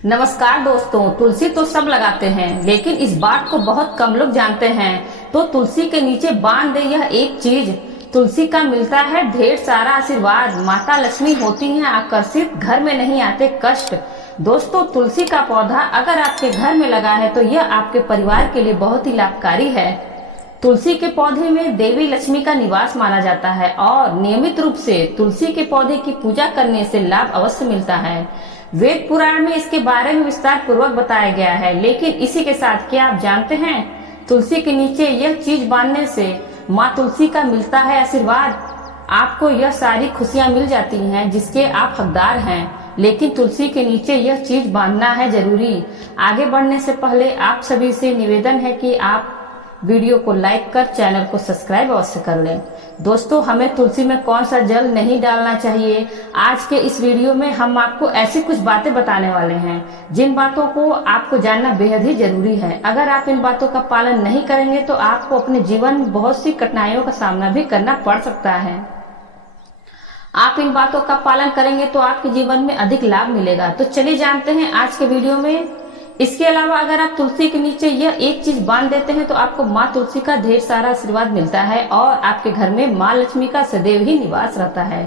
नमस्कार दोस्तों, तुलसी तो सब लगाते हैं लेकिन इस बात को बहुत कम लोग जानते हैं। तो तुलसी के नीचे बांध दे यह एक चीज, तुलसी का मिलता है ढेर सारा आशीर्वाद। माता लक्ष्मी होती हैं आकर्षित, घर में नहीं आते कष्ट। दोस्तों, तुलसी का पौधा अगर आपके घर में लगा है तो यह आपके परिवार के लिए बहुत ही लाभकारी है। तुलसी के पौधे में देवी लक्ष्मी का निवास माना जाता है और नियमित रूप से तुलसी के पौधे की पूजा करने से लाभ अवश्य मिलता है। वेद पुराण में इसके बारे में विस्तार पूर्वक बताया गया है। लेकिन इसी के साथ क्या आप जानते हैं, तुलसी के नीचे यह चीज बांधने से माँ तुलसी का मिलता है आशीर्वाद। आपको यह सारी खुशियां मिल जाती हैं जिसके आप हकदार हैं, लेकिन तुलसी के नीचे यह चीज बांधना है जरूरी। आगे बढ़ने से पहले आप सभी से निवेदन है कि आप वीडियो को लाइक कर चैनल को सब्सक्राइब अवश्य कर लें। दोस्तों, हमें तुलसी में कौन सा जल नहीं डालना चाहिए, आज के इस वीडियो में हम आपको ऐसी कुछ बातें बताने वाले हैं जिन बातों को आपको जानना बेहद ही जरूरी है। अगर आप इन बातों का पालन नहीं करेंगे तो आपको अपने जीवन में बहुत सी कठिनाइयों का सामना भी करना पड़ सकता है। आप इन बातों का पालन करेंगे तो आपके जीवन में अधिक लाभ मिलेगा। तो चलिए जानते हैं आज के वीडियो में। इसके अलावा अगर आप तुलसी के नीचे यह एक चीज बांध देते हैं तो आपको माँ तुलसी का ढेर सारा आशीर्वाद मिलता है और आपके घर में माँ लक्ष्मी का सदैव ही निवास रहता है।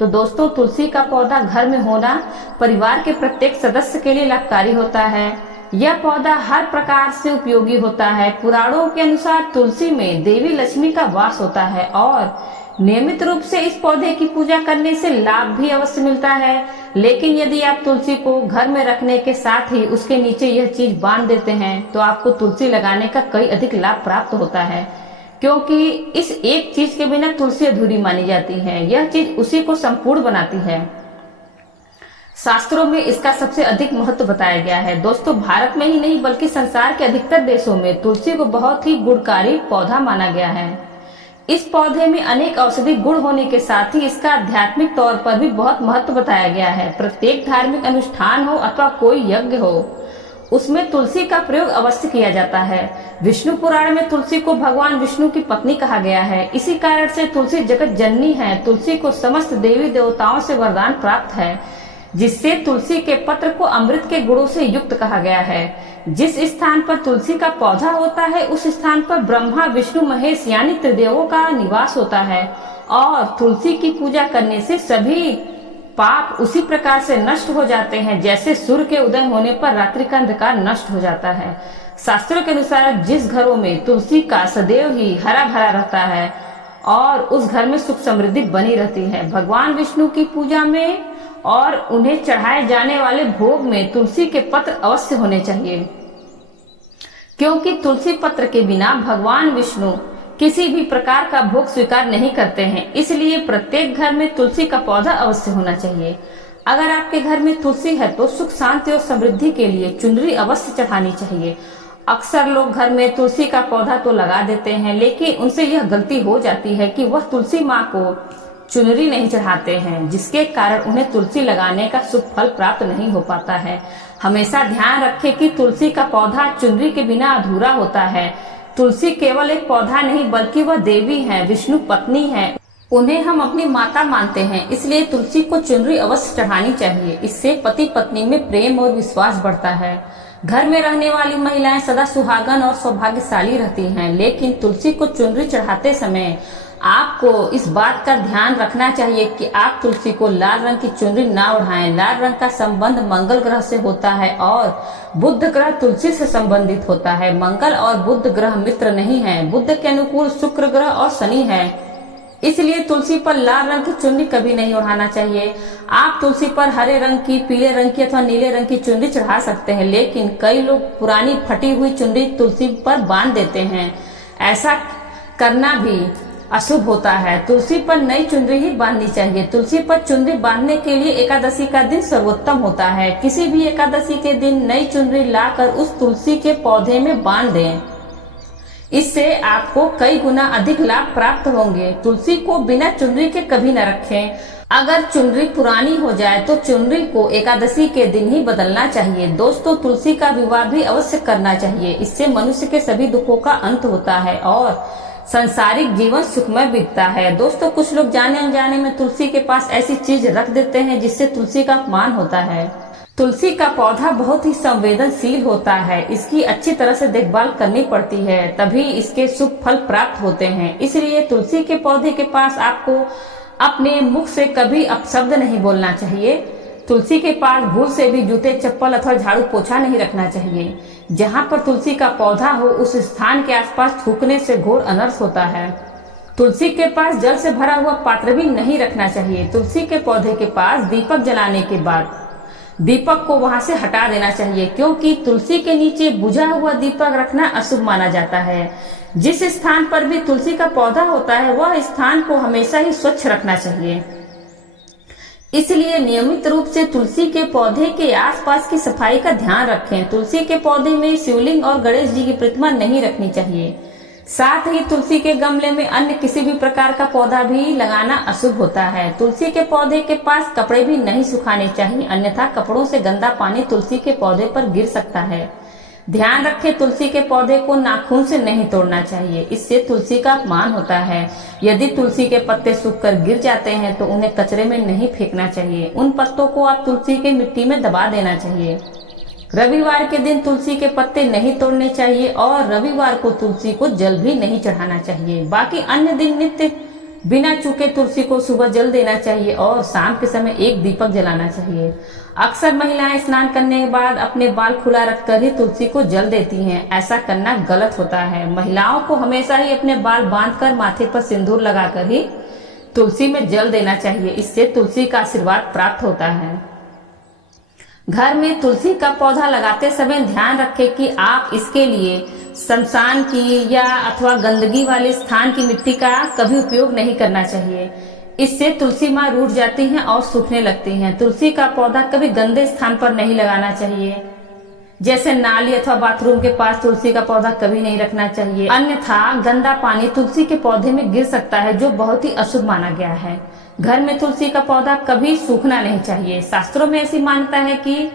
तो दोस्तों, तुलसी का पौधा घर में होना परिवार के प्रत्येक सदस्य के लिए लाभकारी होता है। यह पौधा हर प्रकार से उपयोगी होता है। पुराणों के अनुसार तुलसी में देवी लक्ष्मी का वास होता है और नियमित रूप से इस पौधे की पूजा करने से लाभ भी अवश्य मिलता है। लेकिन यदि आप तुलसी को घर में रखने के साथ ही उसके नीचे यह चीज बांध देते हैं तो आपको तुलसी लगाने का कई अधिक लाभ प्राप्त होता है, क्योंकि इस एक चीज के बिना तुलसी अधूरी मानी जाती है। यह चीज उसी को संपूर्ण बनाती है। शास्त्रों में इसका सबसे अधिक महत्व बताया गया है। दोस्तों, भारत में ही नहीं बल्कि संसार के अधिकतर देशों में तुलसी को बहुत ही गुणकारी पौधा माना गया है। इस पौधे में अनेक औषधि गुण होने के साथ ही इसका आध्यात्मिक तौर पर भी बहुत महत्व बताया गया है। प्रत्येक धार्मिक अनुष्ठान हो अथवा कोई यज्ञ हो, उसमें तुलसी का प्रयोग अवश्य किया जाता है। विष्णु पुराण में तुलसी को भगवान विष्णु की पत्नी कहा गया है। इसी कारण से तुलसी जगत जननी है। तुलसी को समस्त देवी देवताओं से वरदान प्राप्त है, जिससे तुलसी के पत्र को अमृत के गुणों से युक्त कहा गया है। जिस स्थान पर तुलसी का पौधा होता है उस स्थान पर ब्रह्मा विष्णु महेश यानी त्रिदेवों का निवास होता है और तुलसी की पूजा करने से सभी पाप उसी प्रकार से नष्ट हो जाते हैं जैसे सूर्य के उदय होने पर रात्रि का अंधकार नष्ट हो जाता है। शास्त्रों के अनुसार जिस घरों में तुलसी का सदैव ही हरा भरा रहता है और उस घर में सुख समृद्धि बनी रहती है। भगवान विष्णु की पूजा में और उन्हें चढ़ाए जाने वाले भोग में तुलसी के पत्र अवश्य होने चाहिए, क्योंकि तुलसी पत्र के बिना भगवान विष्णु किसी भी प्रकार का भोग स्वीकार नहीं करते हैं। इसलिए प्रत्येक घर में तुलसी का पौधा अवश्य होना चाहिए। अगर आपके घर में तुलसी है तो सुख शांति और समृद्धि के लिए चुनरी अवश्य चढ़ानी चाहिए। अक्सर लोग घर में तुलसी का पौधा तो लगा देते हैं, लेकिन उनसे यह गलती हो जाती है कि वह तुलसी माँ को चुनरी नहीं चढ़ाते हैं, जिसके कारण उन्हें तुलसी लगाने का शुभ फल प्राप्त नहीं हो पाता है। हमेशा ध्यान रखें कि तुलसी का पौधा चुनरी के बिना अधूरा होता है। तुलसी केवल एक पौधा नहीं बल्कि वह देवी है, विष्णु पत्नी है। उन्हें हम अपनी माता मानते हैं, इसलिए तुलसी को चुनरी अवश्य चढ़ानी चाहिए। इससे पति पत्नी में प्रेम और विश्वास बढ़ता है। घर में रहने वाली महिलाएं सदा सुहागन और सौभाग्यशाली रहती हैं। लेकिन तुलसी को चुनरी चढ़ाते समय आपको इस बात का ध्यान रखना चाहिए कि आप तुलसी को लाल रंग की चुनरी ना ओढ़ाएं। लाल रंग का संबंध मंगल ग्रह से होता है और बुध ग्रह तुलसी से संबंधित होता है। मंगल और बुध ग्रह मित्र नहीं है। बुध के अनुकूल शुक्र ग्रह और शनि है, इसलिए तुलसी पर लाल रंग की चुनरी कभी नहीं ओढ़ाना चाहिए। आप तुलसी पर हरे रंग की, पीले रंग की अथवा नीले रंग की चुनरी चढ़ा सकते हैं, लेकिन कई लोग पुरानी फटी हुई चुनरी तुलसी पर बांध देते हैं। ऐसा करना भी अशुभ होता है। तुलसी पर नई चुनरी ही बांधनी चाहिए। तुलसी पर चुनरी बांधने के लिए एकादशी का दिन सर्वोत्तम होता है। किसी भी एकादशी के दिन नई चुनरी लाकर उस तुलसी के पौधे में बांध दें। इससे आपको कई गुना अधिक लाभ प्राप्त होंगे। तुलसी को बिना चुनरी के कभी न रखें। अगर चुनरी पुरानी हो जाए तो चुनरी को एकादशी के दिन ही बदलना चाहिए। दोस्तों, तुलसी का विवाह भी अवश्य करना चाहिए। इससे मनुष्य के सभी दुखों का अंत होता है और संसारिक जीवन सुखमय बीतता है। दोस्तों, कुछ लोग जाने अनजाने में तुलसी के पास ऐसी चीज रख देते हैं जिससे तुलसी का अपमान होता है। तुलसी का पौधा बहुत ही संवेदनशील होता है। इसकी अच्छी तरह से देखभाल करनी पड़ती है, तभी इसके शुभ फल प्राप्त होते हैं। इसलिए तुलसी के पौधे के पास आपको अपने मुख से कभी अपशब्द नहीं बोलना चाहिए। तुलसी के पास भूल से भी जूते, चप्पल अथवा झाड़ू पोछा नहीं रखना चाहिए। जहाँ पर तुलसी का पौधा हो उस स्थान के आसपास थूकने से घोर अनर्थ होता है। तुलसी के पास जल से भरा हुआ पात्र भी नहीं रखना चाहिए। तुलसी के पौधे के पास दीपक जलाने के बाद दीपक को वहां से हटा देना चाहिए, क्योंकि तुलसी के नीचे बुझा हुआ दीपक रखना अशुभ माना जाता है। जिस स्थान पर भी तुलसी का पौधा होता है वह स्थान को हमेशा ही स्वच्छ रखना चाहिए। इसलिए नियमित रूप से तुलसी के पौधे के आसपास की सफाई का ध्यान रखें। तुलसी के पौधे में शिवलिंग और गणेश जी की प्रतिमा नहीं रखनी चाहिए। साथ ही तुलसी के गमले में अन्य किसी भी प्रकार का पौधा भी लगाना अशुभ होता है। तुलसी के पौधे के पास कपड़े भी नहीं सुखाने चाहिए, अन्यथा कपड़ों से गंदा पानी तुलसी के पौधे पर गिर सकता है। ध्यान रखें, तुलसी के पौधे को नाखून से नहीं तोड़ना चाहिए, इससे तुलसी का अपमान होता है। यदि तुलसी के पत्ते सूखकर गिर जाते हैं तो उन्हें कचरे में नहीं फेंकना चाहिए। उन पत्तों को आप तुलसी के मिट्टी में दबा देना चाहिए। रविवार के दिन तुलसी के पत्ते नहीं तोड़ने चाहिए और रविवार को तुलसी को जल भी नहीं चढ़ाना चाहिए। बाकी अन्य दिन नित्य बिना चूके तुलसी को सुबह जल देना चाहिए और शाम के समय एक दीपक जलाना चाहिए। अक्सर महिलाएं स्नान करने के बाद अपने बाल खुला रखकर ही तुलसी को जल देती हैं। ऐसा करना गलत होता है। महिलाओं को हमेशा ही अपने बाल बांधकर माथे पर सिंदूर लगाकर ही तुलसी में जल देना चाहिए, इससे तुलसी का आशीर्वाद प्राप्त होता है। घर में तुलसी का पौधा लगाते समय ध्यान रखें कि आप इसके लिए शमशान की या अथवा गंदगी वाले स्थान की मिट्टी का कभी उपयोग नहीं करना चाहिए। इससे तुलसी माँ रूठ जाती हैं और सूखने लगती हैं। तुलसी का पौधा कभी गंदे स्थान पर नहीं लगाना चाहिए, जैसे नाली अथवा बाथरूम के पास तुलसी का पौधा कभी नहीं रखना चाहिए, अन्यथा गंदा पानी तुलसी के पौधे में गिर सकता है, जो बहुत ही अशुभ माना गया है। घर में तुलसी का पौधा कभी सूखना नहीं चाहिए। शास्त्रों में ऐसी मान्यता है कि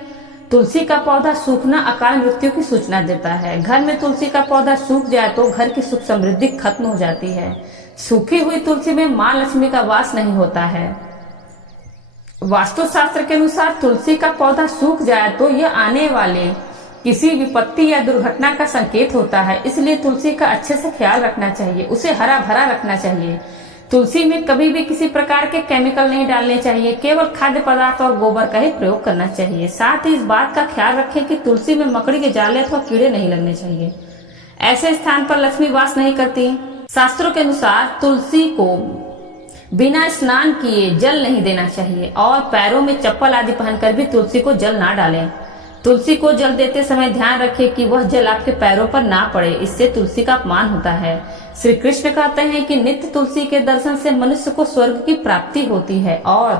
तुलसी का पौधा सूखना अकाल मृत्यु की सूचना देता है। घर में तुलसी का पौधा सूख जाए तो घर की सुख समृद्धि खत्म हो जाती है। सूखी हुई तुलसी में मां लक्ष्मी का वास नहीं होता है। वास्तुशास्त्र के अनुसार तुलसी का पौधा सूख जाए तो यह आने वाले किसी विपत्ति या दुर्घटना का संकेत होता है। इसलिए तुलसी का अच्छे से ख्याल रखना चाहिए, उसे हरा भरा रखना चाहिए। तुलसी में कभी भी किसी प्रकार के केमिकल नहीं डालने चाहिए, केवल खाद्य पदार्थ और गोबर का ही प्रयोग करना चाहिए। साथ ही इस बात का ख्याल रखें कि तुलसी में मकड़ी के जाले अथवा कीड़े नहीं लगने चाहिए। ऐसे स्थान पर लक्ष्मी वास नहीं करती। शास्त्रों के अनुसार तुलसी को बिना स्नान किए जल नहीं देना चाहिए और पैरों में चप्पल आदि पहनकर भी तुलसी को जल ना डालें। तुलसी को जल देते समय ध्यान रखें कि वह जल आपके पैरों पर ना पड़े, इससे तुलसी का अपमान होता है। श्री कृष्ण कहते हैं कि नित्य तुलसी के दर्शन से मनुष्य को स्वर्ग की प्राप्ति होती है और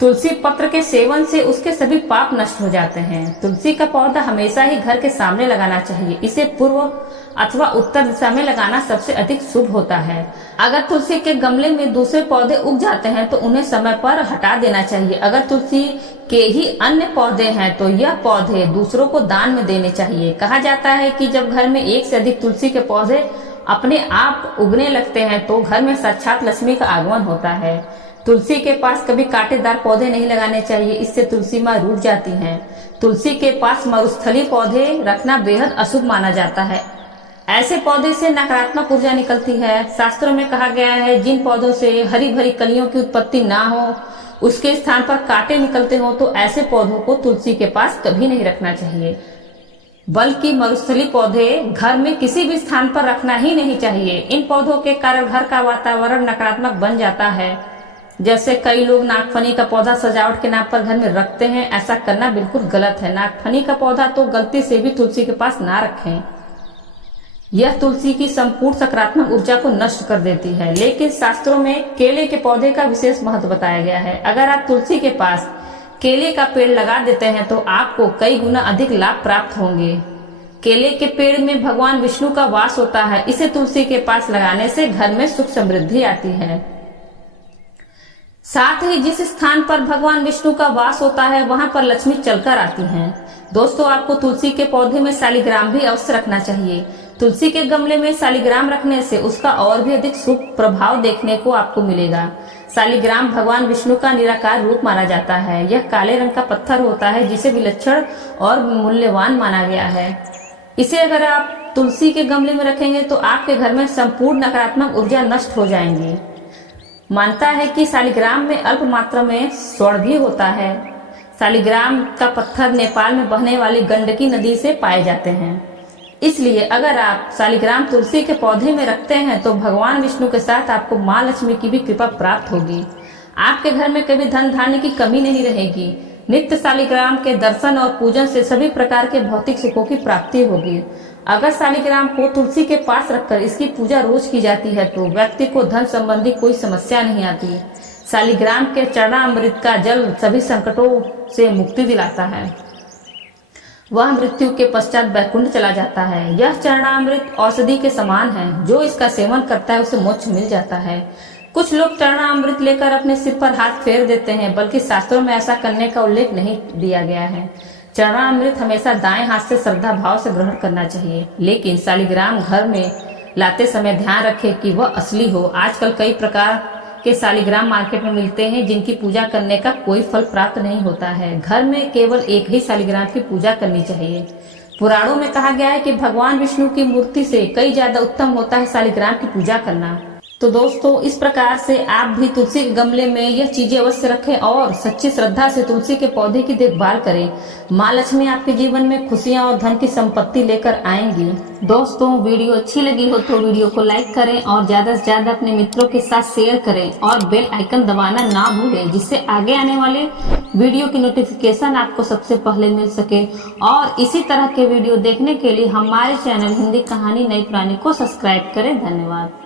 तुलसी पत्र के सेवन से उसके सभी पाप नष्ट हो जाते हैं। तुलसी का पौधा हमेशा ही घर के सामने लगाना चाहिए। इसे पूर्व अथवा उत्तर दिशा में लगाना सबसे अधिक शुभ होता है। अगर तुलसी के गमले में दूसरे पौधे उग जाते हैं तो उन्हें समय पर हटा देना चाहिए। अगर तुलसी के ही अन्य पौधे हैं तो यह पौधे दूसरों को दान में देने चाहिए। कहा जाता है कि जब घर में एक से अधिक तुलसी के पौधे अपने आप उगने लगते हैं तो घर में साक्षात लक्ष्मी का आगमन होता है। तुलसी के पास कभी कांटेदार पौधे नहीं लगाने चाहिए, इससे तुलसी माँ रूठ जाती हैं। तुलसी के पास मरुस्थली पौधे रखना बेहद अशुभ माना जाता है। ऐसे पौधे से नकारात्मक ऊर्जा निकलती है। शास्त्रों में कहा गया है जिन पौधों से हरी भरी कलियों की उत्पत्ति ना हो, उसके स्थान पर कांटे निकलते हो, तो ऐसे पौधों को तुलसी के पास कभी नहीं रखना चाहिए। बल्कि मरुस्थली पौधे घर में किसी भी स्थान पर रखना ही नहीं चाहिए। इन पौधों के कारण घर का वातावरण नकारात्मक बन जाता है। जैसे कई लोग नागफनी का पौधा सजावट के नाम पर घर में रखते हैं, ऐसा करना बिल्कुल गलत है। नागफनी का पौधा तो गलती से भी तुलसी के पास ना रखें, यह तुलसी की संपूर्ण सकारात्मक ऊर्जा को नष्ट कर देती है। लेकिन शास्त्रों में केले के पौधे का विशेष महत्व बताया गया है। अगर आप तुलसी के पास केले का पेड़ लगा देते हैं तो आपको कई गुना अधिक लाभ प्राप्त होंगे। केले के पेड़ में भगवान विष्णु का वास होता है, इसे तुलसी के पास लगाने से घर में सुख समृद्धि आती है। साथ ही जिस स्थान पर भगवान विष्णु का वास होता है वहां पर लक्ष्मी चलकर आती हैं। दोस्तों, आपको तुलसी के पौधे में शालिग्राम भी अवश्य रखना चाहिए। तुलसी के गमले में शालिग्राम रखने से उसका और भी अधिक शुभ प्रभाव देखने को आपको मिलेगा। शालिग्राम भगवान विष्णु का निराकार रूप माना जाता है। यह काले रंग का पत्थर होता है जिसे विलक्षण और मूल्यवान माना गया है। इसे अगर आप तुलसी के गमले में रखेंगे तो आपके घर में संपूर्ण नकारात्मक ऊर्जा नष्ट हो जाएंगी। मानता है कि शालिग्राम में अल्प मात्रा में स्वर्ण भी होता है। शालिग्राम का पत्थर नेपाल में बहने वाली गंडकी नदी से पाए जाते हैं। इसलिए अगर आप शालिग्राम तुलसी के पौधे में रखते हैं तो भगवान विष्णु के साथ आपको माँ लक्ष्मी की भी कृपा प्राप्त होगी। आपके घर में कभी धन धान्य की कमी नहीं रहेगी। नित्य शालिग्राम के दर्शन और पूजन से सभी प्रकार के भौतिक सुखों की प्राप्ति होगी। अगर शालिग्राम को तुलसी के पास रखकर इसकी पूजा रोज की जाती है तो व्यक्ति को धन संबंधी कोई समस्या नहीं आती। शालिग्राम के चरणामृत का जल सभी संकटों से मुक्ति दिलाता है। वह मृत्यु के पश्चात वैकुंठ चला जाता है। यह चरणामृत औषधि के समान है। जो इसका सेवन करता है उसे मोक्ष मिल जाता है। कुछ लोग चरणामृत लेकर अपने सिर पर हाथ फेर देते हैं, बल्कि शास्त्रों में ऐसा करने का उल्लेख नहीं दिया गया है। चरणामृत हमेशा दाएं हाथ से श्रद्धा भाव से ग्रहण करना चाहिए, लेकिन शालिग्राम घर में लाते समय ध्यान रखें कि वह असली हो। आजकल कई प्रकार के शालिग्राम मार्केट में मिलते हैं जिनकी पूजा करने का कोई फल प्राप्त नहीं होता है। घर में केवल एक ही शालिग्राम की पूजा करनी चाहिए। पुराणों में कहा गया है कि भगवान विष्णु की मूर्ति से कई ज्यादा उत्तम होता है शालिग्राम की पूजा करना। तो दोस्तों, इस प्रकार से आप भी तुलसी के गमले में यह चीजें अवश्य रखें और सच्ची श्रद्धा से तुलसी के पौधे की देखभाल करें। माँ लक्ष्मी आपके जीवन में खुशियां और धन की संपत्ति लेकर आएंगी। दोस्तों, वीडियो अच्छी लगी हो तो वीडियो को लाइक करें और ज्यादा से ज्यादा अपने मित्रों के साथ शेयर करें और बेल आइकन दबाना ना भूलें, जिससे आगे आने वाले वीडियो की नोटिफिकेशन आपको सबसे पहले मिल सके। और इसी तरह के वीडियो देखने के लिए हमारे चैनल हिंदी कहानी नई पुरानी को सब्सक्राइब करें। धन्यवाद।